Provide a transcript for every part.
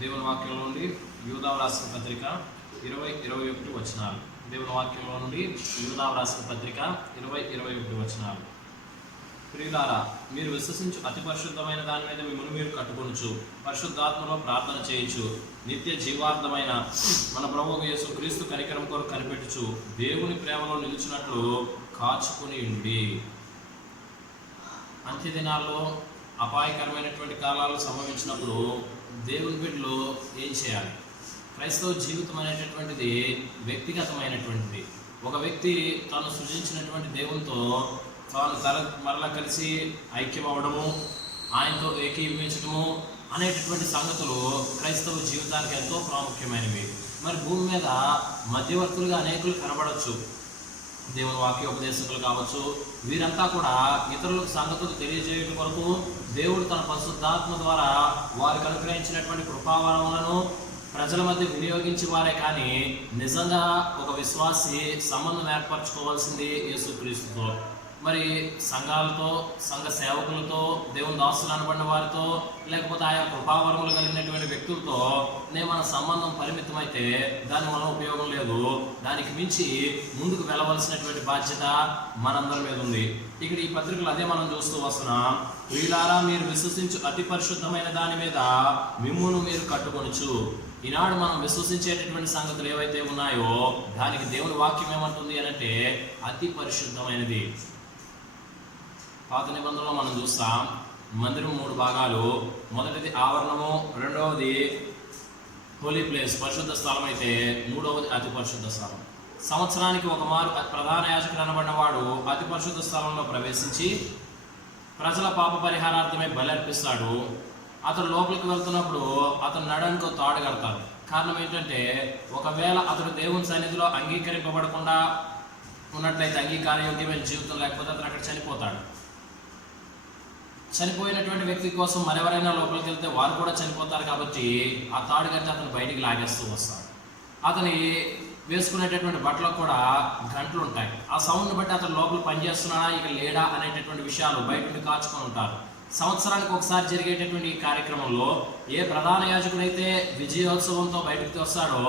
దేవుని వాక్యంలో నుండి యూదా రాసిన పత్రిక 20-21 వచనాలు. దేవుని వాక్యంలో నుండి యూదా రాసిన పత్రిక 20-21 వచనాలు. ప్రియులారా, మీరు విశ్వసించు అతి పరిశుద్ధమైన దాని మీద మిమ్మల్ని మీరు కట్టుకొనుచు, పరిశుద్ధాత్మలో ప్రార్థన చేయొచ్చు, నిత్య జీవార్థమైన మన ప్రభువు యేసు క్రీస్తు కనికరం కొరకు కనిపెట్టుచు దేవుని ప్రేమలో నిలిచినట్లు కాచుకుని ఉండి. అంత్య దినాల్లో అపాయకరమైనటువంటి కాలాలు సంభవించినప్పుడు దేవుని బిడ్డలు ఏం చేయాలి? క్రైస్తవ జీవితం అనేటటువంటిది వ్యక్తిగతమైనటువంటిది. ఒక వ్యక్తి తాను సృజించినటువంటి దేవునితో తాను మరలా కలిసి ఐక్యం అవ్వడము, ఆయనతో ఏకీభవించడము అనేటటువంటి సంగతులు క్రైస్తవ జీవితానికి ఎంతో ప్రాముఖ్యమైనవి. మరి భూమి మీద మధ్యవర్తులుగా అనేకులు కనబడవచ్చు, దేవుని వాక్యోపదేశకులు కావచ్చు. వీరంతా కూడా ఇతరులకు సంగతులు తెలియజేయడం కొరకు దేవుడు తన పరిశుద్ధాత్మ ద్వారా వారికి అనుగ్రహించినటువంటి కృపావరములను ప్రజల మధ్య వినియోగించి వారే. కానీ నిజంగా ఒక విశ్వాసి సంబంధం ఏర్పరచుకోవాల్సింది యేసుక్రీస్తుతో. మరి సంఘాలతో, సంఘ సేవకులతో, దేవుని దాసులు అనబడిన వారితో, లేకపోతే ఆయా కృపావరములు కలిగినటువంటి వ్యక్తులతో మన సంబంధం పరిమితమైతే దాని వల్ల ఉపయోగం లేదు. దానికి మించి ముందుకు వెళ్ళవలసినటువంటి బాధ్యత మనందరి మీద ఉంది. ఇక్కడ ఈ పత్రికలు అదే మనం చూస్తూ వస్తున్నాం. ప్రియులారా, మీరు విశ్వసించు అతి పరిశుద్ధమైన దాని మీద మిమ్మును మీరు కట్టుకొనుచు. ఈనాడు మనం విశ్వసించేటటువంటి సంగతులు ఏవైతే ఉన్నాయో దానికి దేవుని వాక్యం ఏమంటుంది అనంటే అతి పరిశుద్ధమైనది. పాత నిబంధనలో మనం చూస్తాం, మందిరం 3 భాగాలు. మొదటిది ఆవరణము, రెండవది హోలీ ప్లేస్ పరిశుద్ధ స్థలం అయితే మూడవది అతి పరిశుద్ధ స్థలం. సంవత్సరానికి ఒక మారు ప్రధాన యాజకుడు అనబడిన వాడు అతి పరిశుద్ధ స్థలంలో ప్రవేశించి ప్రజల పాప పరిహారార్థమే బలి అర్పిస్తాడు. అతడు లోపలికి వెళ్తున్నప్పుడు అతను నడానికి ఒక తాడు కడతాడు. కారణం ఏంటంటే ఒకవేళ అతడు దేవుని సన్నిధిలో అంగీకరింపబడకుండా ఉన్నట్లయితే, అంగీకారయోగ్యమైన జీవితం లేకపోతే అతను అక్కడ చనిపోతాడు. చనిపోయినటువంటి వ్యక్తి కోసం మరెవరైనా లోపలికి వెళ్తే వారు కూడా చనిపోతారు. కాబట్టి ఆ తాడు కట్టి అతను బయటికి లాగేస్తూ వస్తాడు. అతని వేసుకునేటటువంటి బట్టలకు కూడా గంటలు ఉంటాయి. ఆ సౌండ్ని బట్టి అతను లోపల పనిచేస్తున్నాడా ఇక లేడా అనేటటువంటి విషయాలు బయట నుండి కాచుకొని ఉంటారు. సంవత్సరానికి ఒకసారి జరిగేటటువంటి ఈ కార్యక్రమంలో ఏ ప్రధాన యాజకుడైతే విజయోత్సవంతో బయటకు వస్తాడో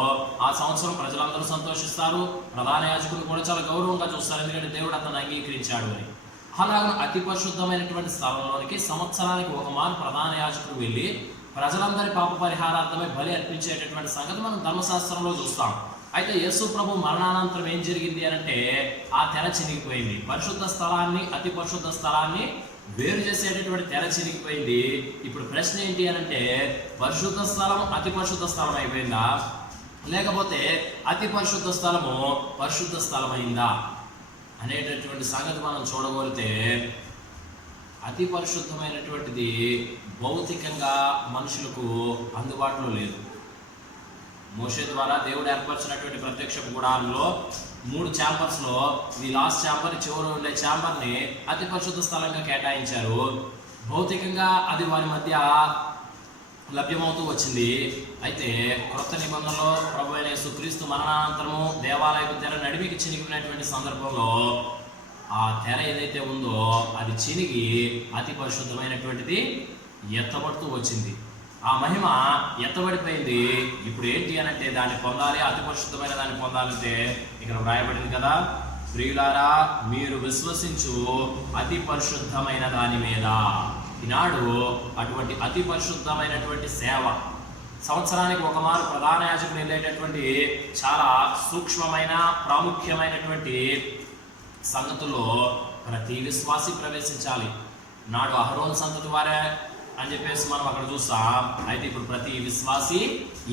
ఆ సంవత్సరం ప్రజలందరూ సంతోషిస్తారు. ప్రధాన యాజకుడిని కూడా చాలా గౌరవంగా చూస్తారు, ఎందుకంటే దేవుడు అతను అంగీకరించాడు అని. అలాగే అతి పరిశుద్ధమైనటువంటి స్థలంలోనికి సంవత్సరానికి ఒక మారు ప్రధాన యాజకుడు వెళ్ళి ప్రజలందరి పాప పరిహారార్థమై బలి అర్పించేటటువంటి సంగతి మనం ధర్మశాస్త్రంలో చూస్తాం. అయితే యేసు ప్రభు మరణానంతరం ఏం జరిగింది అంటే ఆ తెర చినిగిపోయింది. పరిశుద్ధ స్థలాన్ని, అతి పరిశుద్ధ స్థలాన్ని వేరు చేసేటటువంటి తెర చినిగిపోయింది. ఇప్పుడు ప్రశ్న ఏంటి అనంటే పరిశుద్ధ స్థలం అతి పరిశుద్ధ స్థలం అయిపోయిందా, లేకపోతే అతి పరిశుద్ధ స్థలము పరిశుద్ధ స్థలం అయిందా అనేటటువంటి సంగతి మనం చూడగలిగితే అతి పరిశుద్ధమైనటువంటిది భౌతికంగా మనుషులకు అందుబాటులో లేదు. మోషే ద్వారా దేవుడు ఏర్పరిచినటువంటి ప్రత్యక్ష గుడారంలో 3 ఛాంబర్స్లో ఈ లాస్ట్ ఛాంబర్, చివరి ఉండే ఛాంబర్ని అతి పరిశుద్ధ స్థలంగా కేటాయించారు. భౌతికంగా అది వారి మధ్య లభ్యమవుతూ వచ్చింది. అయితే క్రొత్త నిబంధనలో ప్రభు అయిన యేసుక్రీస్తు మరణానంతరము దేవాలయపు తెర నడిమికి చినిగినటువంటి సందర్భంలో ఆ తెర ఏదైతే ఉందో అది చినిగి అతి పరిశుద్ధమైనటువంటిది ఎత్తబడుతూ వచ్చింది. ఆ మహిమ ఎత్తబడిపోయింది. ఇప్పుడు ఏంటి అనంటే దాన్ని పొందాలి, అతి పరిశుద్ధమైన దాన్ని పొందాలంటే ఇక్కడ వ్రాయబడింది కదా, ప్రియులారా మీరు విశ్వసించు అతి పరిశుద్ధమైన దాని మీద. ఈనాడు అటువంటి అతి పరిశుద్ధమైనటువంటి సేవ, సంవత్సరానికి ఒక మారు ప్రధాన యాజకుడు వెళ్ళేటటువంటి చాలా సూక్ష్మమైన ప్రాముఖ్యమైనటువంటి సంగతుల్లో ప్రతి విశ్వాసి ప్రవేశించాలి. నాడు అహరోను సంతతి వారే అని చెప్పేసి మనం అక్కడ చూస్తాం. అయితే ఇప్పుడు ప్రతి విశ్వాసి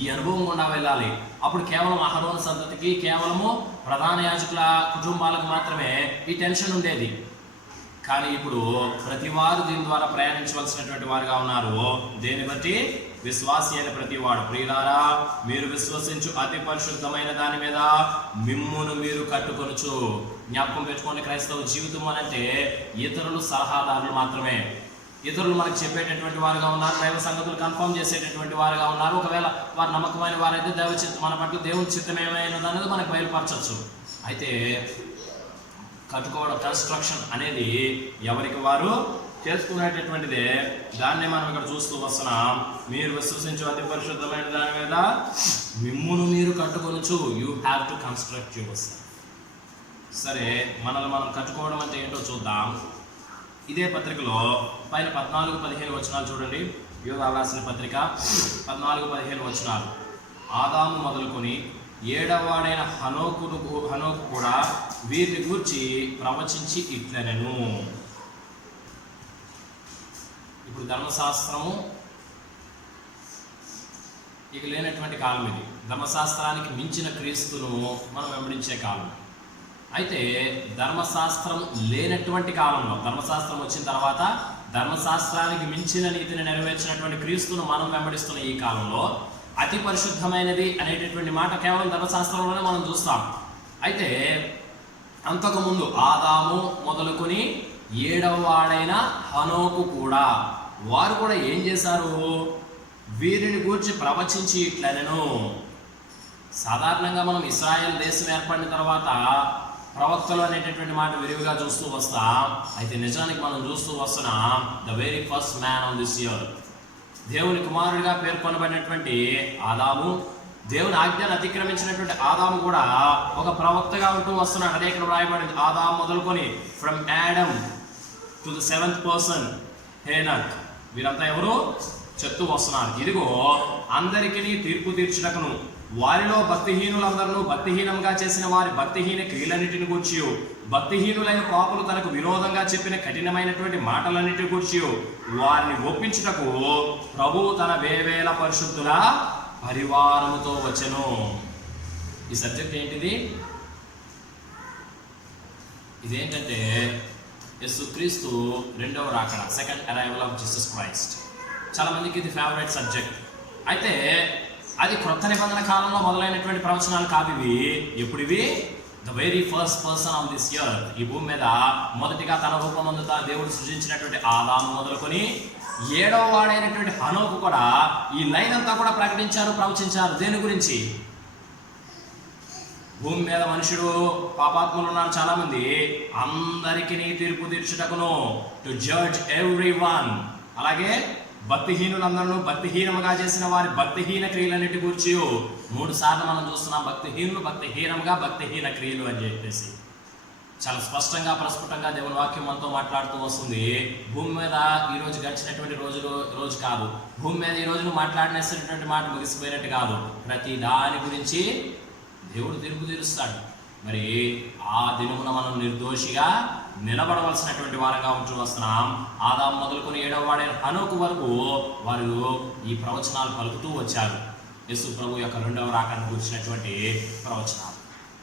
ఈ అనుభవం గుండా వెళ్ళాలి. అప్పుడు కేవలం అహరోను సంతతికి, కేవలము ప్రధాన యాజకుల కుటుంబాలకు మాత్రమే ఈ టెన్షన్ ఉండేది. కానీ ఇప్పుడు ప్రతి వారు దీని ద్వారా ప్రయాణించవలసినటువంటి వారుగా ఉన్నారు. దేని బట్టి? విశ్వాసి అయిన ప్రతి వాడు. ప్రియులారా, మీరు విశ్వసించు అతి పరిశుద్ధమైన దాని మీద మిమ్మును మీరు కట్టుకొనుచు. జ్ఞాపకం పెట్టుకోండి, క్రైస్తవ జీవితం అనంటే ఇతరులు సలహాదారులు మాత్రమే. ఇతరులు మనకు చెప్పేటటువంటి వారుగా ఉన్నారు, దైవ సంగతులు కన్ఫర్మ్ చేసేటటువంటి వారుగా ఉన్నారు. ఒకవేళ వారు నమ్మకమైన వారైతే మన పట్ల దేవుని చిత్తం ఏమైనది అనేది మనకు బయలుపరచవచ్చు. అయితే కట్టుకోవడం, కన్స్ట్రక్షన్ అనేది ఎవరికి వారు చేసుకునేటటువంటిదే. దాన్నే మనం ఇక్కడ చూస్తూ వస్తున్నాం. మీరు విశ్వసించు అతి పరిశుద్ధమైన దాని మీద మిమ్మును మీరు కట్టుకొనొచ్చు. You have to construct yourself. సరే, మనల్ని మనం కట్టుకోవడం అంటే ఏంటో చూద్దాం. ఇదే పత్రికలో పైన 14-15 వచనాలు చూడండి. యోధా రాసిన పత్రిక 14-15 వచనాలు. ఆదాము మొదలుకొని 7వ వాడైన హనోకు కూడా వీరిని గూర్చి ప్రవచించి ఇట్లనెను. ఇప్పుడు ధర్మశాస్త్రము ఇక లేనటువంటి కాలం ఇది. ధర్మశాస్త్రానికి మించిన క్రీస్తును మనం వెంబడించే కాలం. అయితే ధర్మశాస్త్రం లేనటువంటి కాలంలో, ధర్మశాస్త్రం వచ్చిన తర్వాత ధర్మశాస్త్రానికి మించిన నీతిని నెరవేర్చినటువంటి క్రీస్తును మనం వెంబడిస్తున్న ఈ కాలంలో అతి పరిశుద్ధమైనది అనేటటువంటి మాట కేవలం ధర్మశాస్త్రంలోనే మనం చూస్తాం. అయితే అంతకుముందు ఆదాము మొదలుకొని 7వ వాడైన హనోకు కూడా, వారు కూడా ఏం చేశారు? వీరిని గూర్చి ప్రవచించి ఇట్లనెను. సాధారణంగా మనం ఇశ్రాయేల్ దేశం ఏర్పడిన తర్వాత ప్రవక్తలు అనేటటువంటి మాట విరివిగా చూస్తూ వస్తాం. అయితే నిజానికి మనం చూస్తూ వస్తున్నాం the very first man on this earth, దేవుని కుమారుడిగా పేర్కొనబడినటువంటి ఆదాము, దేవుని ఆజ్ఞను అతిక్రమించినటువంటి ఆదాము కూడా ఒక ప్రవక్తగా ఉంటూ వస్తున్నాడు. అదే ఇక్కడ వ్రాయబడింది. ఆదాము మొదలుకొని from Adam to the 7th person Enoch, వీరంతా ఎవరు చెప్తూ వస్తున్నారు. ఇదిగో అందరికీ తీర్పు తీర్చుటకును వారిలో భక్తిహీనులందరూ భక్తిహీనంగా చేసిన వారి భక్తిహీన క్రియలన్నిటిని గూర్చి, భక్తిహీనులైన పాపులు తనకు విరోధంగా చెప్పిన కఠినమైనటువంటి మాటలన్నిటిని గూర్చి వారిని ఒప్పించుటకు ప్రభువు తన వేవేల పరిశుద్ధుల పరివారముతో వచ్చెను. ఈ సబ్జెక్ట్ ఏంటిది? ఇదేంటంటే యేసుక్రీస్తు రెండవ రాకడ, second arrival of Jesus Christ. చాలా మందికి ఇది ఫేవరెట్ సబ్జెక్ట్. అయితే అది క్రొత్త నిబంధన కాలంలో మొదలైనటువంటి ప్రవచనాలు కాదు ఇవి. ఎప్పుడు ఇవి? The very first person of this earth, ఈ భూమి మీద మొదటిగా తన రూపమందుతా దేవుడు సృజించినటువంటి ఆదాము మొదలుకొని 7వ వాడైనటువంటి హనోకు కూడా ఈ లైన్ అంతా కూడా ప్రకటించారు, ప్రవచించారు. దేని గురించి? భూమి మీద మనుషుడు పాపాత్ములు ఉన్నారు చాలా మంది, అందరికీ తీర్పు తీర్చుటకును, టు జడ్జ్ ఎవ్రీ వన్. అలాగే భక్తిహీనులందరూ భక్తిహీనముగా చేసిన వారి భక్తిహీన క్రియలన్నిటి గురించి 3 సార్లు మనం చూస్తున్నాం. భక్తిహీనులు, భక్తిహీనంగా, భక్తిహీన క్రియలు అని చెప్పేసి చాలా స్పష్టంగా ప్రస్ఫుటంగా దేవుని వాక్యం మనతో మాట్లాడుతూ వస్తుంది. భూమి మీద ఈ రోజు గడిచినటువంటి రోజు కాదు. భూమి మీద ఈ రోజు మాట్లాడినటువంటి మాట ముగిసిపోయినట్టు కాదు. ప్రతి దాని గురించి దేవుడు తీర్పు తీరుస్తాడు. మరి ఆ దినమున మనం నిర్దోషిగా నిలబడవలసినటువంటి వారంగా ఉంటూ వస్తున్నాం. ఆదాము మొదలుకొని 7వ వాడైన హనోకు వరకు వారు ఈ ప్రవచనాలు పలుకుతూ వచ్చారు. యేసు ప్రభు యొక్క రెండవ రాకడను గురించినటువంటి ప్రవచనాలు.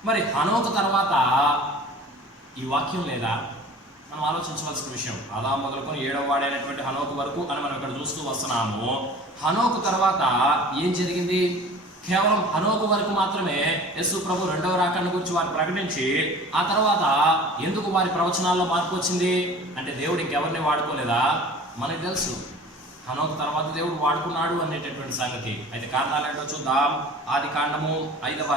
మరి హనోకు తర్వాత ఈ వాక్యం లేదా? మనం ఆలోచించవలసిన విషయం. ఆదాము మొదలుకొని 7వ వాడైనటువంటి హనోకు వరకు అని మనం ఇక్కడ చూస్తూ వస్తున్నాము. హనోకు తర్వాత ఏం జరిగింది? కేవలం హనోకు వరకు మాత్రమే యేసు ప్రభు రెండవ రాకడను గురించి వారు ప్రకటించి, ఆ తర్వాత ఎందుకు వారి ప్రవచనాల్లో మార్పు వచ్చింది అంటే దేవుడు ఇంకెవరిని వాడుకోలేదా? మనకు తెలుసు. హనోకు తర్వాత దేవుడు వాడుకున్నాడు అనేటటువంటి సంగతి. అయితే కారణాలు ఏంటో చూద్దాం. ఆది కాండము 5వ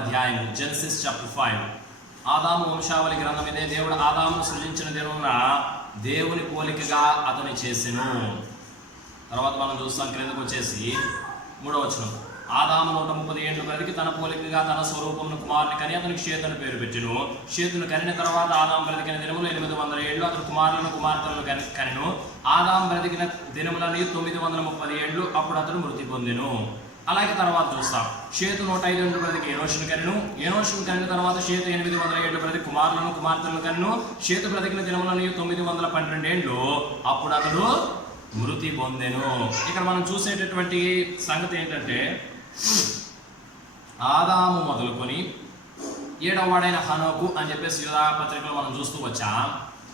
అధ్యాయము జెనసిస్ చాప్టర్ 5. ఆదాము వంశావళి గ్రంథం ఇదే. దేవుడు ఆదామును సృజించిన దినమున దేవుని పోలికగా అతని చేసెను. తర్వాత మనం చూస్తాం క్రిందకు వచ్చేసి 3వ వచనం. ఆదాము 130 ఏళ్ళు బ్రతికి తన పోలికగా తన స్వరూపమును కుమారుని కని అతనికి షేతును పేరు పెట్టెను. షేతును కనిన తర్వాత ఆదాము బ్రతికిన దినములు 800 ఏళ్ళు అతను కుమారులను కుమార్తెలను కనెను. ఆదాము బ్రతికిన దినములని 930 ఏళ్ళు, అప్పుడు అతను మృతి పొందెను. అలాగే తర్వాత చూస్తాం. షేతు 105 ఏళ్ళు బ్రతికి ఎనోషును కనెను. ఎనోషును కనిన తర్వాత షేతు 800 ఏళ్ళు బ్రతికి కుమారులను కుమార్తెలను కనెను. షేతు బ్రతికిన దినములని 912 ఏళ్ళు, అప్పుడు అతడు మృతి పొందెను. ఇక్కడ మనం చూసేటటువంటి సంగతి ఏంటంటే ఆదాము మొదలుకొని 7వ వాడైన హనోకు అని చెప్పేసి యూదా పత్రికలో మనం చూస్తూ వచ్చాం.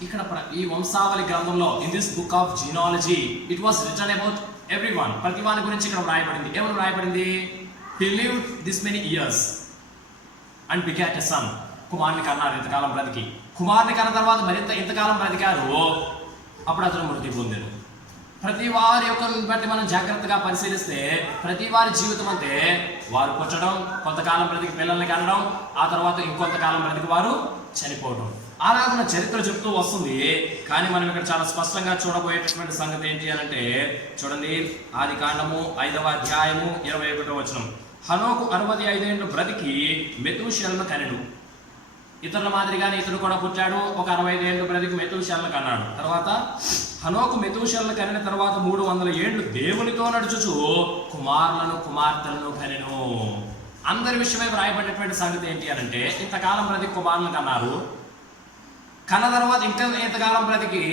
ఇక్కడ ఈ వంశావళి గ్రంథంలో in this book of genealogy it was written about everyone, ప్రతి వాని గురించి ఇక్కడ వ్రాయబడింది. ఏమని వ్రాయబడింది? He lived this many years and begot a son. కుమారుని కన్నారు ఇంతకాలం బ్రతికి. కుమారుని కన్న తర్వాత మరింత ఇంతకాలం బ్రతికారు, అప్పుడు అతను మృతి పొందారు. ప్రతి వారి యొక్క బట్టి మనం జాగ్రత్తగా పరిశీలిస్తే ప్రతి వారి జీవితం అంటే వారు పుట్టడం, కొంతకాలం బ్రతికి పిల్లల్ని కనడం, ఆ తర్వాత ఇంకొంతకాలం బ్రతికి వారు చనిపోవడం. అలాగున్న చరిత్ర చెప్తూ వస్తుంది. కానీ మనం ఇక్కడ చాలా స్పష్టంగా చూడబోయేటటువంటి సంగతి ఏంటి అని అంటే, చూడండి, ఆది కాండము 5వ అధ్యాయము 21వ వచనం. హనోకు 65 ఏళ్ళు బ్రతికి మెతూషెలను కనెను. ఇతరుల మాదిరిగానే ఇతడు కూడా పుట్టాడు. ఒక 65 ఏళ్ళు బ్రతికి మెతూషెలను కన్నాడు. తర్వాత హనోకు మెతూషెలను కనిన తర్వాత 300 ఏళ్ళు దేవునితో నడుచుచు కుమారులను కుమార్తెలను కనెను. అందరి విషయమై వ్రాయబడినటువంటి సంగతి ఏంటి అని అంటే, ఇంతకాలం బ్రతికి కుమారులను కన్నారు, కన్న తర్వాత ఇంకా ఇంతకాలం బ్రతికి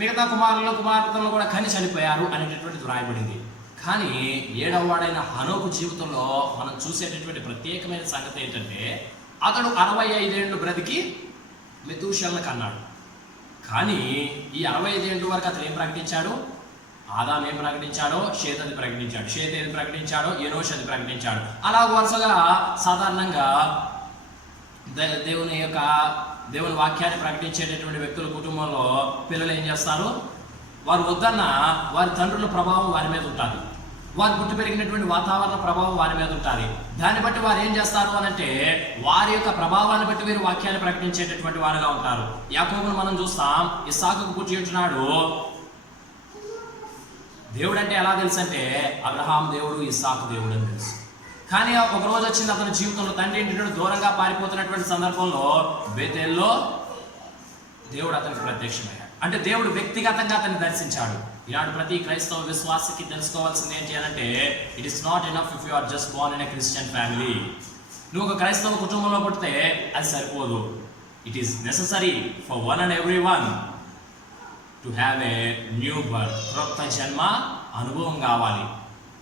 మిగతా కుమారులను కుమార్తెలను కూడా కని చనిపోయారు అనేటటువంటిది వ్రాయబడింది. కానీ 7వ వాడైన హనోకు జీవితంలో మనం చూసేటటువంటి ప్రత్యేకమైన సంగతి ఏంటంటే, అతడు 65 ఏళ్ళు బ్రతికి మెతూషెలను కన్నాడు. కానీ ఈ 65 ఏళ్ళ వరకు అతను ఏం ప్రకటించాడు? ఆదాం ఏం ప్రకటించాడో షేత్ అది ప్రకటించాడు, షేత్ ఏది ప్రకటించాడో ఎనోష్ అది ప్రకటించాడు. అలా వరుసగా సాధారణంగా దేవుని వాక్యాన్ని ప్రకటించేటటువంటి వ్యక్తుల కుటుంబంలో పిల్లలు ఏం చేస్తారు? వారు వద్దన్న వారి తండ్రుల ప్రభావం వారి మీద ఉంటుంది, వారు పుట్టి పెరిగినటువంటి వాతావరణ ప్రభావం వారి మీద ఉంటుంది. దాన్ని బట్టి వారు ఏం చేస్తారు అని అంటే, వారి యొక్క ప్రభావాన్ని బట్టి వీరు వాక్యాన్ని ప్రకటించేటటువంటి వారుగా ఉంటారు. యాకోబును మనం చూస్తాం, ఇస్సాకుకు పుట్టి ఉంటున్నాడు. దేవుడు అంటే ఎలా తెలుసు అంటే, అబ్రహాం దేవుడు, ఇస్సాకు దేవుడు అని తెలుసు. కానీ ఒక రోజు వచ్చింది అతని జీవితంలో, తండ్రి ఇంటి నుండి దూరంగా పారిపోతున్నటువంటి సందర్భంలో బేతేల్లో దేవుడు అతనికి ప్రత్యక్షమయ్యాడు. అంటే దేవుడు వ్యక్తిగతంగా అతన్ని దర్శించాడు. ఈనాడు ప్రతి క్రైస్తవ విశ్వాసకి తెలుసుకోవాల్సింది ఏంటి అని అంటే, it is not enough if you are just born in a Christian family. నువ్వు ఒక క్రైస్తవ కుటుంబంలో పుడితే అది సరిపోదు. It is necessary for one and every one to have a new birth, క్రొత్త జన్మ అనుభవం కావాలి.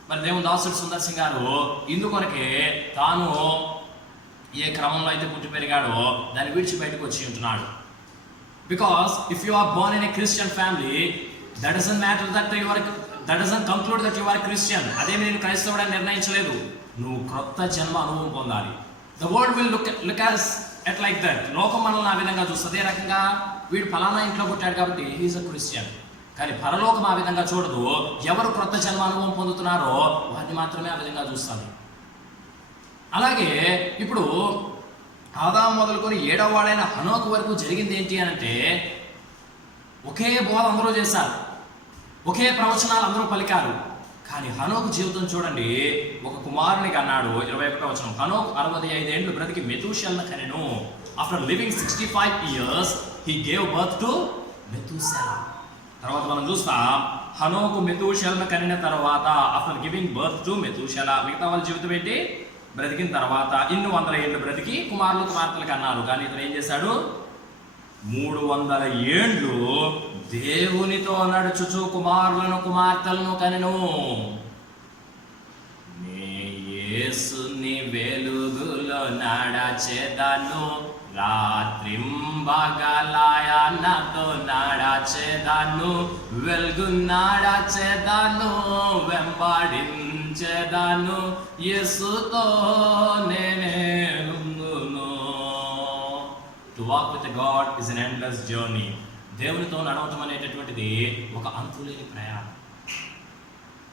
మరి దేవుని దాసుడు సుందర్ సింగ్ గారు ఇందుకొరకే తాను ఏ క్రమంలో అయితే పుట్టి పెరిగాడో దాన్ని విడిచి బయటకు వచ్చి ఉంటున్నాడు. Because if you are born in a Christian family, that doesn't matter that you are, that doesn't conclude that you are Christian. అదే నేను క్రైస్తవుడని నిర్ణయించలేదు. నువ్వు క్రొత్త జన్మ అనుభవం పొందాలి. The world will look at like that. లోకం మనల్ని ఆ విధంగా చూస్తుంది. ఏ రకంగా? వీడు ఫలానా ఇంట్లో పుట్టాడు కాబట్టి హీఈస్ అ క్రిస్టియన్. కానీ పరలోకం ఆ విధంగా చూడదు. ఎవరు క్రొత్త జన్మ అనుభవం పొందుతున్నారో వారిని మాత్రమే ఆ విధంగా చూస్తుంది. అలాగే ఇప్పుడు ఆదాము మొదలుకొని 7వ వాడైన హనోకు వరకు జరిగింది ఏంటి అని అంటే, ఒకే బోధ అందరూ చేశారు, ఒకే ప్రవచనాలు అందరూ పలికారు. కానీ హనోకు జీవితం చూడండి, ఒక కుమారుని కన్నాడు. 21వ వచనం. హనోకు 65 ఏళ్ళు బ్రతికి మెతూషెలను కనెను. After living 65 years he gave birth to మెతూషెలా. తర్వాత మనం చూస్తాం, హనోకు మెతూషెలను కనిన తర్వాత ఆఫ్టర్ గివింగ్ బర్త్ టు మెతూషెలా, మిగతా వాళ్ళ జీవితం ఏంటి? బ్రతికిన తర్వాత 100 ఏళ్ళు బ్రతికి కుమారులు కుమార్తెలు కన్నారు. కానీ ఇతను ఏం చేశాడు? 300 ఏళ్ళు దేవునితో నడుచుచు కుమారులను కుమార్తెలను కనెను. నీ యేసుని వెలుగులో నడచెదను, రాత్రింబగలాయనతో నడచెదను, వెలుగు నడచెదను, వెంబడించెదను, యేసుతో నేనే ఉందును. To walk with God is an endless journey. దేవునితో నడవటం అనేటటువంటిది ఒక అంతులేని ప్రయాణం.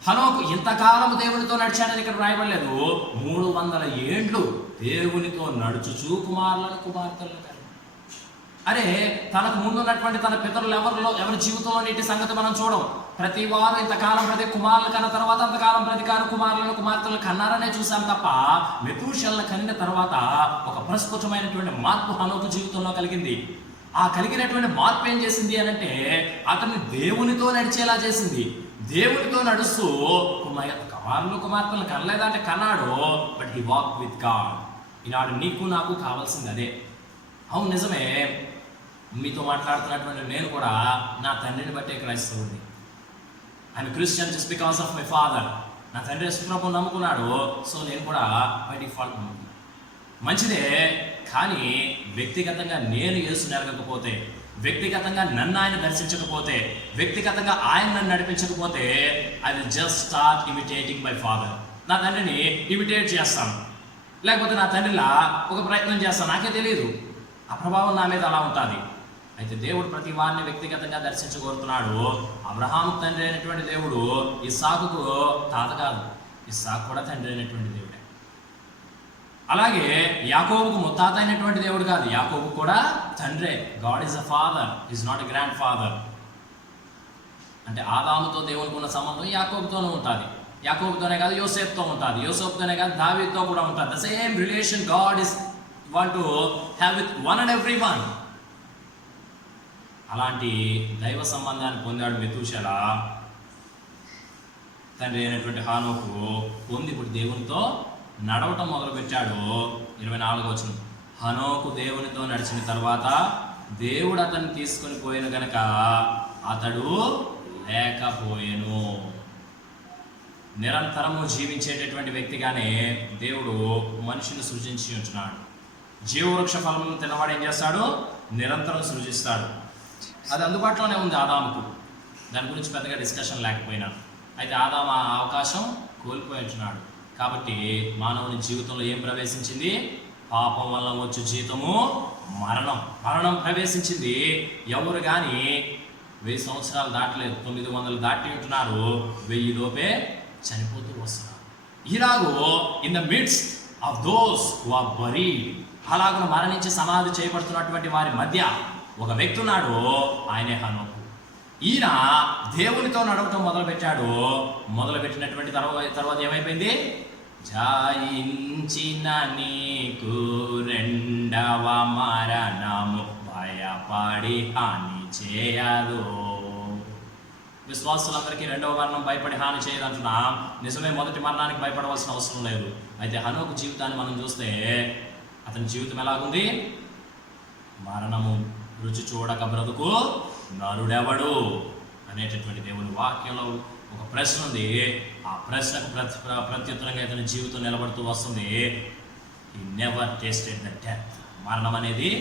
హనోకు ఇంతకాలం దేవునితో నడిచాడని ఇక్కడ రాయబడలేదు. 300 ఏళ్ళు దేవునితో నడుచుచూ కుమారులను కుమార్తెలను కని. అరే, తనకు ముందున్నటువంటి తన పితరులు ఎవరి జీవితంలో నీటి సంగతి మనం చూడం. ప్రతి వారు ఇంతకాలం ప్రతి కుమారులు కన్న తర్వాత అంతకాలం ప్రతికారు కుమారులను కుమార్తెలను కన్నారనే చూసాం తప్ప, మెతూషెలను కనిన తర్వాత ఒక ప్రస్ఫుటమైనటువంటి మార్పు హనోకు జీవితంలో కలిగింది. ఆ కలిగినటువంటి మార్పు ఏం చేసింది అని అంటే, అతన్ని దేవునితో నడిచేలా చేసింది. దేవునితో నడుస్తూ కుమారులు కుమార్తెలను కనలేదంటే కన్నాడు, but he walk with God. ఈనాడు నీకు నాకు కావాల్సింది అదే. అవును, నిజమే. మీతో మాట్లాడుతున్నటువంటి నేను కూడా నా తండ్రిని బట్టే క్రైస్తవుడిని. I'm Christian just because of my father. నా తండ్రి యేసుప్రభువుని నమ్ముకున్నాడు, సో నేను కూడా బై డిఫాల్ట్ నమ్ముకున్నాను. మంచిదే. కానీ వ్యక్తిగతంగా నేను యేసుని ఎరగకపోతే, వ్యక్తిగతంగా నన్ను ఆయన దర్శించకపోతే, వ్యక్తిగతంగా ఆయన నన్ను నడిపించకపోతే, I will just start imitating my father. నా తండ్రిని ఇమిటేట్ చేస్తాను, లేకపోతే నా తండ్రిలా ఒక ప్రయత్నం చేస్తాను. నాకే తెలియదు, ఆ ప్రభావం నా మీద అలా ఉంటుంది. అయితే దేవుడు ప్రతి వారిని వ్యక్తిగతంగా దర్శించగోరుతున్నాడు. అబ్రహాం తండ్రి అయినటువంటి దేవుడు ఇస్సాకుకు తాత కాదు, ఇస్సాకు కూడా తండ్రి అయినటువంటి దేవుడే. అలాగే యాకోబుకు ముత్తాత అయినటువంటి దేవుడు కాదు, యాకోబు కూడా తండ్రే. God is a father, is not a grand father. అంటే ఆదాముతో దేవునికి ఉన్న సంబంధం యాకోబుతోనే ఉంటుంది. యాకోబుతోనే కాదు యోసేపుతో ఉంటుంది, యోసేపుతోనే కాదు దావీదుతో కూడా ఉంటుంది. The same relation God is want to have with one and every one. అలాంటి దైవ సంబంధాన్ని పొందాడు మెతూషెల. తండ్రి అయినటువంటి హానోకు పొంది ఇప్పుడు దేవునితో నడవటం మొదలుపెట్టాడు. 24వ వచనం, హనోకు దేవునితో నడిచిన తర్వాత దేవుడు అతన్ని తీసుకొని పోయిన గనక అతడు లేకపోయెను. నిరంతరము జీవించేటటువంటి వ్యక్తిగానే దేవుడు మనిషిని సృజించి ఉంటున్నాడు. జీవవృక్ష ఫలములను తినవాడు ఏం చేస్తాడు? నిరంతరం సృజిస్తాడు. అది అందుబాటులోనే ఉంది ఆదాముకు, దాని గురించి పెద్దగా డిస్కషన్ లేకపోయినా. అయితే ఆదాము ఆ అవకాశం కోల్పోయి ఉంటున్నాడు. కాబట్టి మానవుని జీవితంలో ఏం ప్రవేశించింది? పాపం వల్ల వచ్చు జీతము మరణం. మరణం ప్రవేశించింది. ఎవరు కానీ 1000 సంవత్సరాలు దాటలేదు, 900 దాటి ఉంటున్నారు, 1000 లోపే చనిపోతూ వస్తున్నారు. ఇలాగో in the midst of those who are buried, అలాగ మరణించి సమాధి చేయబడుతున్నటువంటి వారి మధ్య ఒక వ్యక్తి ఉన్నాడు, ఆయనే హనోకు. ఈయన దేవునితో నడవటం మొదలుపెట్టినటువంటి తర్వాత ఏమైపోయింది? జాయించిన నీకు రెండవ మరణము భయపడి హాని చేయదు. విశ్వాసులందరికీ రెండవ మరణం భయపడి హాని చేయదు అంటున్నా. నిజమే, మొదటి మరణానికి భయపడవలసిన అవసరం లేదు. అయితే హనోకు జీవితాన్ని మనం చూస్తే అతని జీవితం ఎలాగుంది? మరణము రుచి చూడక బ్రతుకు నరుడెవడు అనేటటువంటి దేవుని వాక్యంలో ఒక ప్రశ్న ఉంది. ఆ ప్రశ్నకు ప్రత్యుత్తరంగా ఇతని జీవితం నిలబడుతూ వస్తుంది. హి నెవర్ టేస్టెడ్ ద డెత్. మరణం అనేది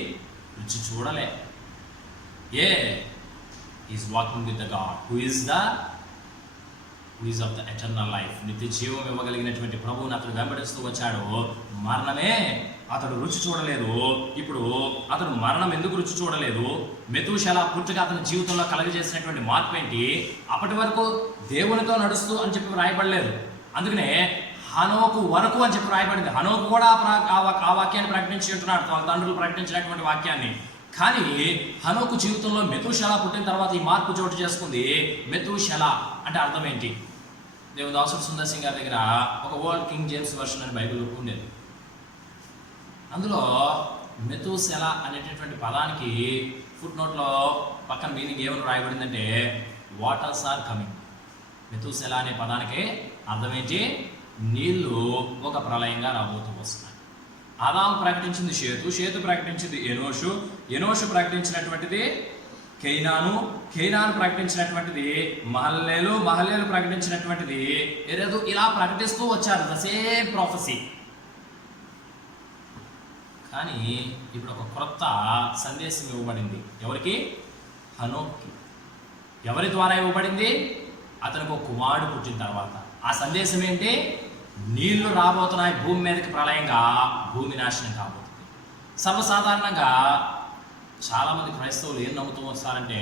రుచి చూడలే. Is walking with the God who is of the eternal life. నిత్య జీవం ఇవ్వగలిగినటువంటి ప్రభువుని అతడు వెంబడిస్తూ వచ్చాడు. మరణమే అతడు రుచి చూడలేదు. ఇప్పుడు అతడు మరణం ఎందుకు రుచి చూడలేదు? మెతూషెల పుట్టుక అతని జీవితంలో కలగజేసినటువంటి మార్పు ఏంటి? అప్పటి వరకు దేవునితో నడుస్తూ అని చెప్పి రాయబడలేదు. అందుకనే హనోకు వరకు అని చెప్పి రాయబడింది. హనోకు కూడా ఆ వాక్యాన్ని ప్రకటించి ఉంటున్నాడు, వాళ్ళ తండ్రులు ప్రకటించినటువంటి వాక్యాన్ని. కానీ హనోకు జీవితంలో మెతూషెల పుట్టిన తర్వాత ఈ మార్పు చోటు చేసుకుంది. మెతూషెల అంటే అర్థం ఏంటి? దేవదాసుడు సుందర్ సింగ్ గారి దగ్గర ఒక ఓల్డ్ కింగ్ జేమ్స్ వర్షన్ అని బైబిల్ ఉండేది. అందులో మెతూషెల అనేటటువంటి పదానికి ఫుట్ నోట్లో పక్కన మీనింగ్ ఏమని రాయబడిందంటే వాటర్స్ ఆర్ కమింగ్. మెతూషెల అనే పదానికి అర్థం ఏంటి? నీళ్లు ఒక ప్రళయంగా రాబోతూ వస్తున్నాయి. ఆదాము ప్రకటించింది షేతు, షేతు ప్రకటించింది ఎనోషు, ఎనోషు ప్రకటించినటువంటిది కేయినాను, కేయినాను ప్రకటించినటువంటిది మహల్లేలు, మహల్లేలు ప్రకటించినటువంటిది ఎరెదు. ఇలా ప్రకటిస్తూ వచ్చారు, ద సేమ్ ప్రొఫెసీ. కానీ ఇప్పుడు ఒక క్రొత్త సందేశం ఇవ్వబడింది. ఎవరికి? హనోక్కి. ఎవరి ద్వారా ఇవ్వబడింది? అతనికి ఒక కుమారుడు పుట్టిన తర్వాత. ఆ సందేశం ఏంటి? నీళ్లు రాబోతున్నాయి భూమి మీదకి, ప్రళయంగా భూమి నాశనం కాబోతుంది. సర్వసాధారణంగా చాలామంది క్రైస్తవులు ఏం నమ్ముతూ వస్తారంటే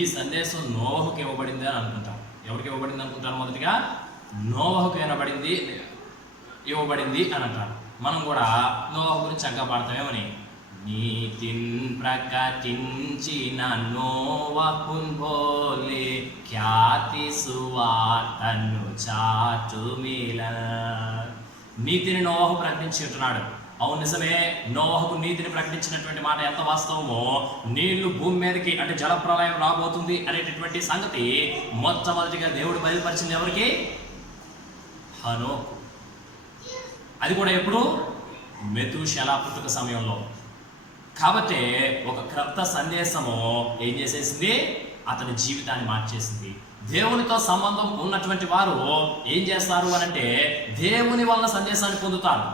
ఈ సందేశం నోవహుకి ఇవ్వబడింది అని అనుకుంటారు. ఎవరికి ఇవ్వబడింది అనుకుంటారు? మొదటిగా నోవహుకు ఇవ్వబడింది అని అంటారు. మనం కూడా నోవహు గురించి చక్కగా పాడతామేమని, నీతిన్ ప్రకటించిన నోవహున్ బోలే ఖ్యాతి సువార్తను చాటుమిల. నీతిని నోవహు ప్రకటించి ఉంటున్నాడు. అవును, నిజమే. నోవహుకు నీతిని ప్రకటించినటువంటి మాట ఎంత వాస్తవమో, నీళ్లు భూమి మీదకి అంటే జలప్రలయం రాబోతుంది అనేటటువంటి సంగతి మొట్టమొదటిగా దేవుడు బయలుపరిచింది ఎవరికి? హనోకు. అది కూడా ఎప్పుడు? మెతూషెల పుట్టుక సమయంలో. కాబట్టి ఒక క్రొత్త సందేశము ఏం చేసేసింది? అతని జీవితాన్ని మార్చేసింది. దేవునితో సంబంధం ఉన్నటువంటి వారు ఏం చేస్తారు అని అంటే దేవుని వల్ల సందేశాన్ని పొందుతారు,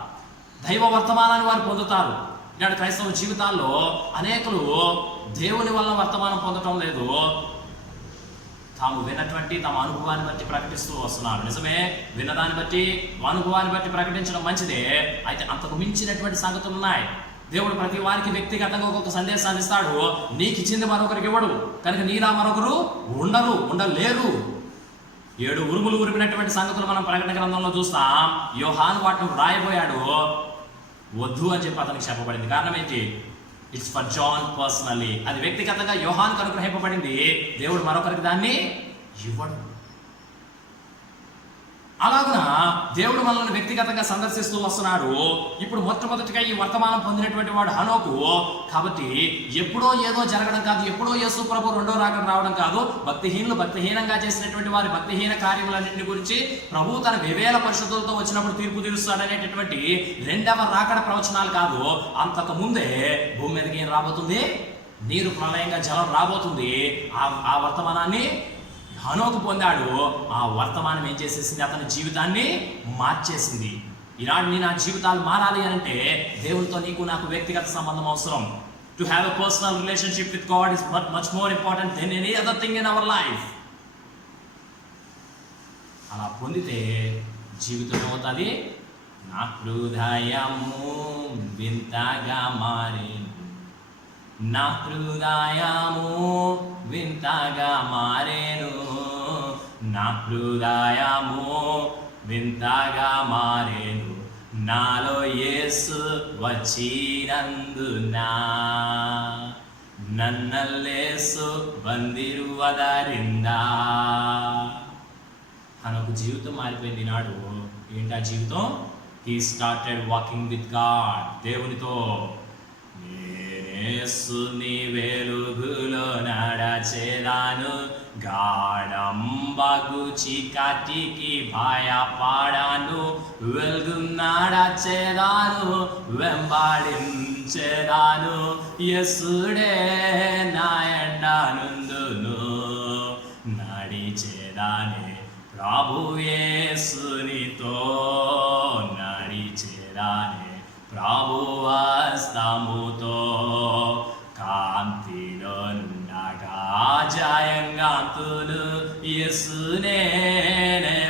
దైవ వర్తమానాన్ని వారు పొందుతారు. ఇలాంటి క్రైస్తవ జీవితాల్లో అనేకులు దేవుని వల్ల వర్తమానం పొందటం లేదు, తాము విన్నటువంటి తమ అనుభవాన్ని బట్టి ప్రకటిస్తూ వస్తున్నారు. నిజమే, విన్నదాన్ని బట్టి అనుభవాన్ని బట్టి ప్రకటించడం మంచిదే. అయితే అంతకు మించినటువంటి సంగతులు ఉన్నాయి. దేవుడు ప్రతి వారికి వ్యక్తిగతంగా ఒక్కొక్క సందేశాన్ని ఇస్తాడు. నీకు ఇచ్చింది మరొకరికి ఇవ్వడు కనుక నీలా మరొకరు ఉండలేరు. 7 ఉరుములు ఉరిపినటువంటి సంగతులు మనం ప్రకటన గ్రంథంలో చూస్తాం. యోహాను వాటిని రాయబోయాడు. వద్దు అని చెప్పి అతనికి చెప్పబడింది. కారణం ఏంటి? It's for John personally. అది వ్యక్తిగతంగా యోహానుకు అనుగ్రహింపబడింది. దేవుడు మరొకరికి దాన్ని ఇవ్వడు. అలాగున దేవుడు మనల్ని వ్యక్తిగతంగా సందర్శిస్తూ వస్తున్నాడు. ఇప్పుడు మొట్టమొదటిగా ఈ వర్తమానం పొందినటువంటి వాడు హనోకు. కాబట్టి ఎప్పుడో ఏదో జరగడం కాదు, ఎప్పుడో యేసు ప్రభు రెండో రాకడ రావడం కాదు. భక్తిహీనంగా చేసినటువంటి వారి భక్తిహీన కార్యములన్నింటిని గురించి ప్రభు తన వేవేల పరిశుద్ధులతో వచ్చినప్పుడు తీర్పు తీరుస్తాడనేటటువంటి రెండవ రాకడ ప్రవచనాలు కాదు. అంతకు ముందే భూమి మీదకి ఏం రాబోతుంది? నీరు ప్రళయంగా జలం రాబోతుంది. ఆ వర్తమానాన్ని హనోకు పొందాడు. ఆ వర్తమానం ఏం చేసేసింది? అతని జీవితాన్ని మార్చేసింది. ఈనాడు నీ నా జీవితాలు మారాలి అంటే దేవునితో నీకు నాకు వ్యక్తిగత సంబంధం అవసరం. To have a personal relationship with God is much more important than any other thing in our life. అలా పొందితే జీవితం అవుతుంది. నా హృదయము వింతగా మారేను, నా హృదయము వింతగా మారేను, నా హృదయము వింతగా మారేను, నాలో యేసు వచ్చినందున నన్నల్లేసు బందిరువదరిందా. తనకు జీవితం మారిపోయింది నాడు. ఏంటా జీవితం? He started walking with God. దేవునితో యేసుని వెలుగులో నడచేదాను, గాఢంబగు చీకటికి భయపడాను, వెలుగు నడచేదాను, వెంబడించేదాను, యేసుడే నా ఎండనుందును, నడిచేదానే ప్రభు యేసునితో, నడిచేదానే ప్రభు హస్తముతో, కాంతిలో నుండగా జయంగాంతును, యేసునే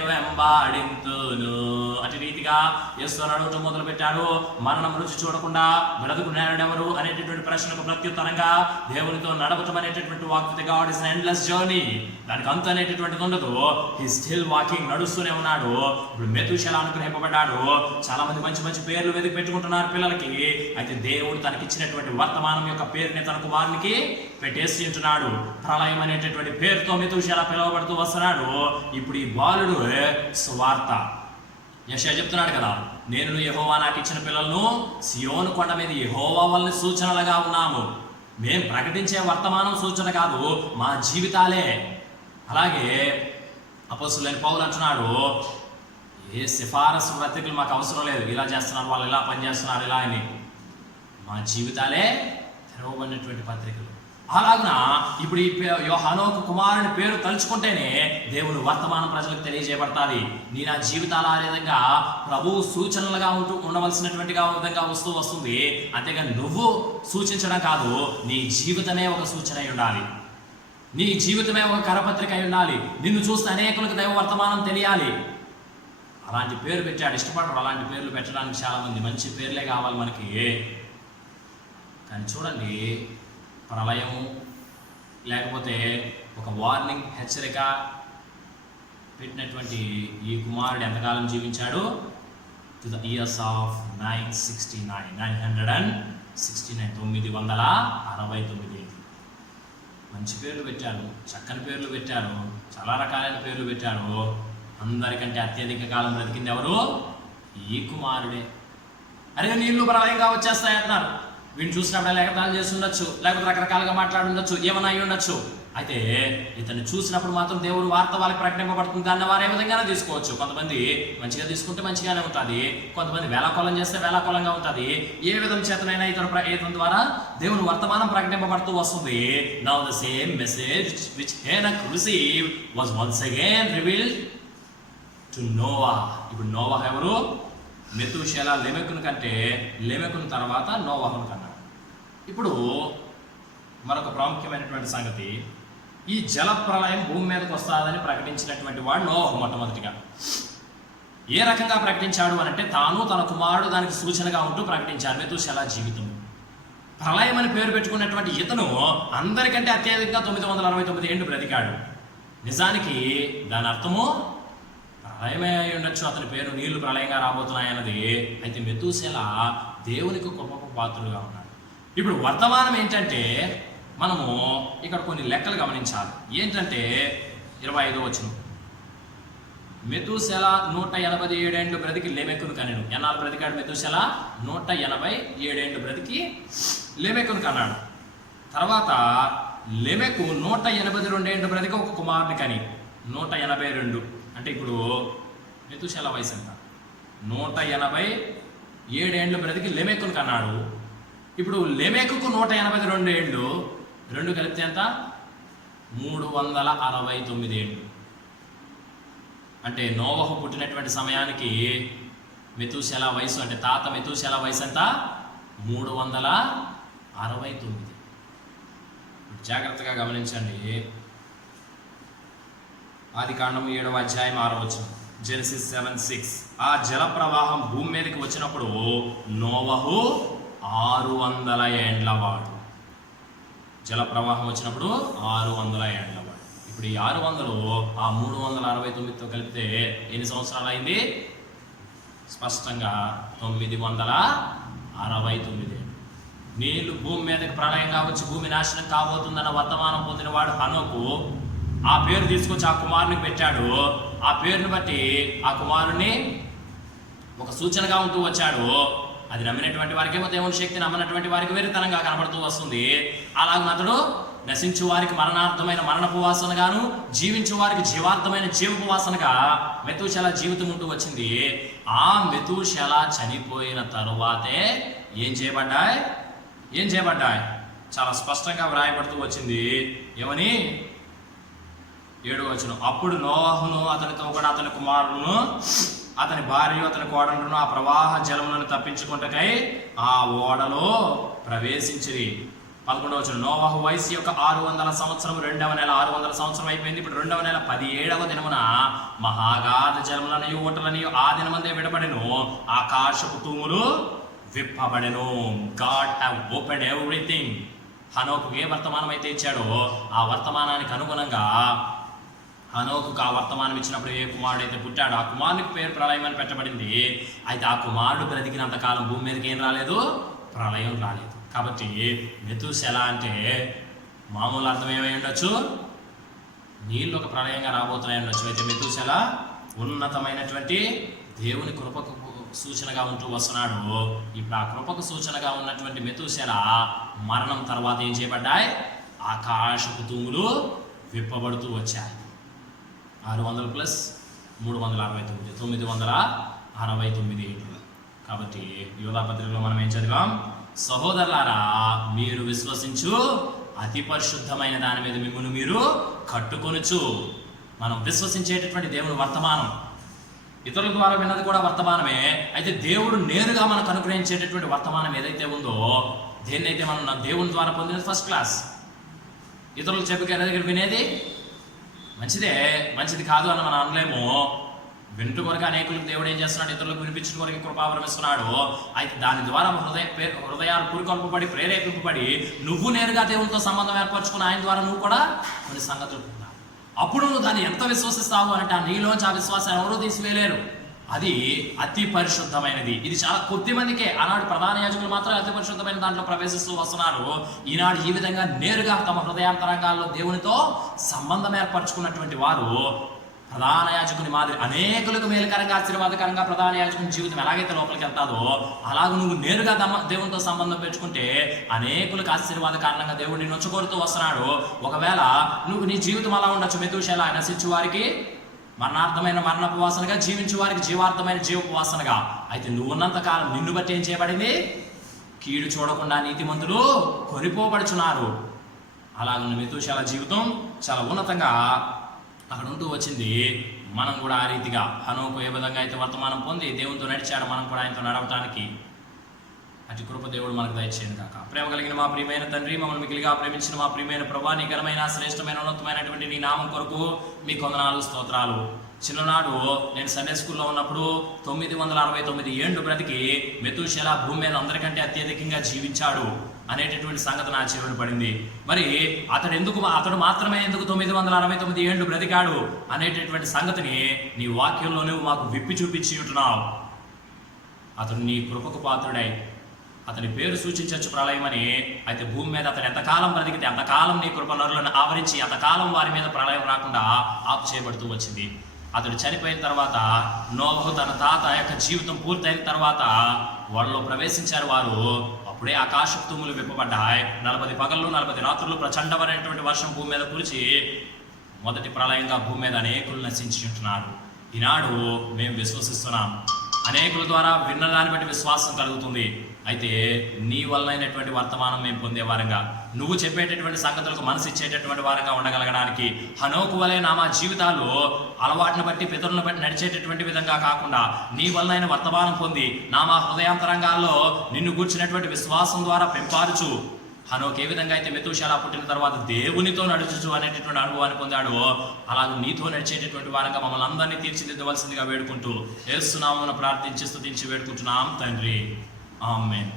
వెంబడింతును. అటు రీతిగా యేసు అడగటం మొదలు పెట్టాడు. మరణం రుచి చూడకుండా బ్రతుకున్నాడెవరు అనేటటువంటి ప్రశ్నకు ప్రత్యుత్తరంగా దేవునితో నడపటం అనేటటువంటి walk with God is endless journey. దానికి అంత అనేటటువంటిది ఉండదు. హీ స్టిల్ వాకింగ్, నడుస్తూనే ఉన్నాడు. ఇప్పుడు మెతూషెల అనుగ్రహింపబడ్డాడు. చాలా మంది మంచి మంచి పేర్లు వెతికి పెట్టుకుంటున్నారు పిల్లలకి. అయితే దేవుడు తనకిచ్చినటువంటి వర్తమానం యొక్క పేరుని తన కుమారునికి పెట్టేసి ఉంటున్నాడు. ప్రళయం అనేటటువంటి పేరుతో మెతూషెల పిలువబడుతూ వస్తున్నాడు. ఇప్పుడు ఈ బాలుడు సువార్త. యెషయా చెప్తున్నాడు కదా, నేను యెహోవా నాకు ఇచ్చిన పిల్లలను సియోను కొండ మీద యెహోవా వలన సూచనలుగా ఉన్నాము. మేం ప్రకటించే వర్తమానం సూచన కాదు, మా జీవితాలే. అలాగే అపోస్తలుడైన పౌలు అంటున్నాడు, ఏ సిఫారసు పత్రికలు మాకు అవసరం లేదు, ఇలా చేస్తున్నారు వాళ్ళు, ఇలా పనిచేస్తున్నారు ఇలా అని. మా జీవితాలే తెరవబడినటువంటి పత్రికలు. అలాగున ఇప్పుడు ఈ హనోకు కుమారుని పేరు తలుచుకుంటేనే దేవుని వర్తమానం ప్రజలకు తెలియజేయబడతాది. నీ నా జీవితాలు ఆ విధంగా ప్రభువు సూచనలుగా ఉండవలసినటువంటిగా విధంగా వస్తుంది. అంతేగాని నువ్వు సూచించడం కాదు, నీ జీవితమే ఒక సూచన అయి ఉండాలి. నీ జీవితమే ఒక కరపత్రిక అయి ఉండాలి. నిన్ను చూస్తే అనేకులకు దైవ వర్తమానం తెలియాలి. అలాంటి పేరు పెట్టాడు. ఇష్టపడరు అలాంటి పేర్లు పెట్టడానికి. చాలామంది మంచి పేర్లే కావాలి మనకి. కానీ చూడండి, ప్రళయము లేకపోతే ఒక వార్నింగ్, హెచ్చరిక పెట్టినటువంటి ఈ కుమారుడు ఎంతకాలం జీవించాడు? To the years of 969. 969 మంచి పేర్లు పెట్టారు, చక్కని పేర్లు పెట్టారు, చాలా రకాలైన పేర్లు పెట్టారు. అందరికంటే అత్యధిక కాలం బ్రతికింది ఎవరు? ఈ కుమారుడే. అరే నీళ్లు ప్రళయంగా వచ్చేస్తాయి అంటున్నారు. వీడిని చూసినప్పుడు ఎగతాళి చేసి ఉండొచ్చు, లేకపోతే రకరకాలుగా మాట్లాడి ఉండొచ్చు, ఏమైనా అయి ఉండొచ్చు. అయితే ఇతన్ని చూసినప్పుడు మాత్రం దేవుడు వార్త వాళ్ళకి ప్రకటింపబడుతుంది. దాన్ని వారు ఏ విధంగానే తీసుకోవచ్చు. కొంతమంది మంచిగా తీసుకుంటే మంచిగానే ఉంటుంది, కొంతమంది వేలాకోలం చేస్తే వేలాకోలంగా ఉంటుంది. ఏ విధం చేతనైనా ఇతని ద్వారా దేవుని వర్తమానం ప్రకటింపబడుతూ వస్తుంది. Now the same message which Enoch received was once again revealed to Noah. ఇప్పుడు నోవా ఎవరు? మెతూషెల లెమెకును కంటే, లెమెకును తర్వాత నోవాహును కన్నాడు. ఇప్పుడు మరొక ప్రాముఖ్యమైనటువంటి సంగతి, ఈ జల ప్రళయం భూమి మీదకి వస్తుందని ప్రకటించినటువంటి వాడు నోవాహు. మొట్టమొదటిగా ఏ రకంగా ప్రకటించాడు అని అంటే, తాను తన కుమారుడు దానికి సూచనగా ఉంటూ ప్రకటించాడు. మెతూషెల జీవితం. ప్రళయం అని పేరు పెట్టుకున్నటువంటి ఇతను అందరికంటే అత్యధికంగా 969 ఏళ్ళు బ్రతికాడు. నిజానికి దాని అర్థము ప్రళయమే అయి ఉండొచ్చు. అతని పేరు నీళ్లు ప్రళయంగా రాబోతున్నాయన్నది. అయితే మెతూషెల దేవునికి కృపకు పాత్రుడుగా ఉన్నాడు. ఇప్పుడు వర్తమానం ఏంటంటే మనము ఇక్కడ కొన్ని లెక్కలు గమనించాలి. ఏంటంటే 25వ వచనం, మెతూషెల 187 ఏండ్లు బ్రతికి లెమెకును కనెను. ఎన్నాళ్ళు బ్రతికాడు మెతూషెల? 187 ఏండ్లు బ్రతికి లెమెకును కన్నాడు. తర్వాత లెమెకు 182 ఏండ్లు బ్రతికి ఒక కుమారుని కని. 182 అంటే ఇప్పుడు మెతూషెల వయసు ఎంత? 187 ఏండ్లు బ్రతికి లెమెకును కన్నాడు. ఇప్పుడు లెమెకుకు 182 ఏండ్లు, రెండు కలిపితే ఎంత? 369 ఏండ్లు. అంటే నోవహు పుట్టినటువంటి సమయానికి మెతూషెల వయసు, అంటే తాత మెతూషెల వయసు ఎంత? 369. జాగ్రత్తగా గమనించండి. ఆదికాండము 7వ అధ్యాయం 6వ వచనం, జెనసిస్ 7:6. ఆ జల ప్రవాహం భూమి మీదకి వచ్చినప్పుడు నోవహు 600 ఏండ్లవాడు. జల ప్రవాహం వచ్చినప్పుడు 600 ఏండ్లవాడు. ఇప్పుడు ఈ 600 ఆ 369తో కలిపితే ఎన్ని సంవత్సరాలు అయింది? స్పష్టంగా 969. నీళ్లు భూమి మీదకి ప్రళయంగా వచ్చి భూమి నాశనం కాబోతుందన్న వర్తమానం పొందిన వాడు హనోకు ఆ పేరు తీసుకొచ్చి ఆ కుమారునికి పెట్టాడు. ఆ పేరుని బట్టి ఆ కుమారుని ఒక సూచనగా ఉంటూ వచ్చాడు. అది నమ్మినటువంటి వారికేమో దేవుని శక్తి, నమ్మనటువంటి వారికి వేరుతనంగా కనబడుతూ వస్తుంది. అలాగే అతడు నశించు వారికి మరణార్థమైన మరణపు వాసనగాను, జీవించు వారికి జీవార్థమైన జీవపు వాసనగా మెతూషెల జీవితం ఉంటూ వచ్చింది. ఆ మెతూషెల చనిపోయిన తరువాతే ఏం చేయబడ్డాయి? చాలా స్పష్టంగా వ్రాయబడుతూ వచ్చింది. ఏమని? 7వ వచనం, అప్పుడు నోవహును అతనితో కూడా అతని కుమారులను అతని భార్య అతని కోడలను ఆ ప్రవాహ జలములను తప్పించుకుంటకై ఆ ఓడలో ప్రవేశించిరి. 11వ వచనం, నోవహు వయసు యొక్క 600 సంవత్సరం 2వ నెల 600 సంవత్సరం అయిపోయింది. ఇప్పుడు 2వ నెల 17వ దినమున మహాగాధ జలములను ఓటలని ఆ దినమందే విడబడెను. ఆకాశపు తూములు విప్పబడెను. God have opened everything. హనోకు ఏ వర్తమానం అయితే ఇచ్చాడో ఆ వర్తమానానికి అనుగుణంగా హనోకుకు ఆ వర్తమానం ఇచ్చినప్పుడు ఏ కుమారుడు అయితే పుట్టాడో ఆ కుమారునికి పేరు ప్రళయం అని పెట్టబడింది. అయితే ఆ కుమారుడు బ్రతికినంత కాలం భూమి మీదకి ఏం రాలేదు? ప్రళయం రాలేదు. కాబట్టి మెతూషెల అంటే మామూలు అర్థం ఏమై ఉండొచ్చు? నీళ్ళు ఒక ప్రళయంగా రాబోతున్నాయి ఉండొచ్చు. అయితే మెతూషెల ఉన్నతమైనటువంటి దేవుని కృపకు సూచనగా ఉంటూ వస్తున్నాడు. ఇప్పుడు ఆ కృపకు సూచనగా ఉన్నటువంటి మెతూషెల మరణం తర్వాత ఏం చేయబడ్డాయి? ఆకాశపు తూములు విప్పబడుతూ వచ్చాయి. 600 ప్లస్ 369 969 ఏళ్ళు. కాబట్టి యోధా పత్రికలో మనం ఏం చదివాం? సహోదరులారా, మీరు విశ్వసించు అతి పరిశుద్ధమైన దాని మీద మిమ్మల్ని మీరు కట్టుకొనుచు. మనం విశ్వసించేటటువంటి దేవుని వర్తమానం, ఇతరుల ద్వారా విన్నది కూడా వర్తమానమే. అయితే దేవుడు నేరుగా మనకు అనుగ్రహించేటటువంటి వర్తమానం ఏదైతే ఉందో, దేన్నైతే మనం దేవుని ద్వారా పొందిన ఫస్ట్ క్లాస్. ఇతరులు చెప్పి దగ్గర వినేది మంచిది కాదు అని మనం అనలేము. వింటు కొరకు అనేకులకు దేవుడు ఏం చేస్తున్నాడు? ఇతరులకు వినిపించిన కొరకు కృపావరం ఇస్తున్నాడు. అయితే దాని ద్వారా హృదయాలు పురికొల్పబడి ప్రేరేపింపబడి నువ్వు నేరుగా దేవునితో సంబంధం ఏర్పరచుకుని ఆయన ద్వారా నువ్వు కూడా కొన్ని సంగతులు పొందావు. అప్పుడు నువ్వు దాన్ని ఎంత విశ్వసిస్తావు అంటే ఆ నీలోంచి ఆ విశ్వాసం ఎవరూ తీసివేయలేరు. అది అతి పరిశుద్ధమైనది. ఇది చాలా కొద్ది మందికే. ఆనాడు ప్రధాన యాజకులు మాత్రం అతి పరిశుద్ధమైన దాంట్లో ప్రవేశిస్తూ వస్తున్నారు. ఈనాడు ఈ విధంగా నేరుగా తమ హృదయాంతరంగాల్లో దేవునితో సంబంధం ఏర్పరచుకున్నటువంటి వారు ప్రధాన యాజకుని మాదిరి అనేకులకు మేలుకరంగా ఆశీర్వాదకరంగా ప్రధాన యాజకుని జీవితం ఎలాగైతే లోపలికి వెళ్తాదో అలాగ నువ్వు నేరుగా దేవునితో సంబంధం పెంచుకుంటే అనేకులకు ఆశీర్వాద కారణంగా దేవుడు నిన్ను వచ్చుకోరుతూ వస్తున్నాడు. ఒకవేళ నువ్వు నీ జీవితం అలా ఉండొచ్చు. మెతూషెల నశించు వారికి మరణార్థమైన మరణపు వాసనగా, జీవించు వారికి జీవార్థమైన జీవపు వాసనగా. అయితే నువ్వు ఉన్నంత కాలం నిన్ను బట్టి ఏం చేయబడింది? కీడు చూడకుండా నీతిమంతులు కొనిపోబడుచున్నారు. అలాగ మెతూషెల జీవితం చాలా ఉన్నతంగా అక్కడ ఉంటూ వచ్చింది. మనం కూడా ఆ రీతిగా హనోకు ఏ విధంగా అయితే వర్తమానం పొంది దేవునితో నడిచాడు, మనం కూడా ఆయనతో నడవటానికి అటు కృప దేవుడు మనకు దయచేయను కాక. ప్రేమ కలిగిన మా ప్రియమైన తండ్రి, మమ్మల్ని మిగిలిగా ప్రేమించిన మా ప్రియమైన ప్రభా, నీ ఘనమైన శ్రేష్టమైన ఉన్నతమైనటువంటి నీ నామం కొరకు మీ కొందనాలు స్తోత్రాలు. చిన్ననాడు నేను సండే స్కూల్లో ఉన్నప్పుడు 969 ఏండ్లు బ్రతికి మెతూషెల భూమి మీద అందరికంటే అత్యధికంగా జీవించాడు అనేటటువంటి సంగతి నా చెవులు పడింది. మరి అతడు మాత్రమే ఎందుకు 969 ఏండ్లు బ్రతికాడు అనేటటువంటి సంగతిని నీ వాక్యంలో నువ్వు మాకు విప్పి చూపించి ఉంటున్నావు. అతడు నీ కృపకు పాత్రుడై అతని పేరు సూచించవచ్చు ప్రళయమని. అయితే భూమి మీద అతను ఎంతకాలం బ్రతికితే అంతకాలం నీ కృప నరులను ఆవరించి అంతకాలం వారి మీద ప్రళయం రాకుండా ఆపు చేయబడుతూ వచ్చింది. అతడు చనిపోయిన తర్వాత నోవహు తన తాత యొక్క జీవితం పూర్తయిన తర్వాత వాళ్ళలో ప్రవేశించారు వారు. అప్పుడే ఆకాశపు తుమ్ములు విప్పబడ్డాయి. 40 పగళ్ళు 40 రాత్రులు ప్రచండమైనటువంటి వర్షం భూమి మీద కురిచి మొదటి ప్రళయంగా భూమి మీద అనేకులు నశించి ఉంటున్నారు. ఈనాడు మేము విశ్వసిస్తున్నాం. అనేకుల ద్వారా విన్నదాన్ని బట్టి విశ్వాసం కలుగుతుంది. అయితే నీ వలనైనటువంటి వర్తమానం మేము పొందేవారంగా, నువ్వు చెప్పేటటువంటి సంగతులకు మనసు ఇచ్చేటటువంటి వారంగా ఉండగలగడానికి, హనోకు వలె నా మా జీవితాలు అలవాటును బట్టి పితరులను బట్టి నడిచేటటువంటి విధంగా కాకుండా నీ వలనైన వర్తమానం పొంది నా మా హృదయాంతరంగాల్లో నిన్ను గూర్చినటువంటి విశ్వాసం ద్వారా పెంపారుచు. హనోకు ఏ విధంగా అయితే మెతూషెల పుట్టిన తర్వాత దేవునితో నడుచుచు అనేటటువంటి అనుభవాన్ని పొందాడో, అలాగే నీతో నడిచేటటువంటి వారంగా మమ్మల్ని అందరినీ తీర్చిదిద్దవలసిందిగా వేడుకుంటూ యేసు నామమున ప్రార్థించి స్తుతించి వేడుకుంటున్నాం తండ్రి. ఆమేన్.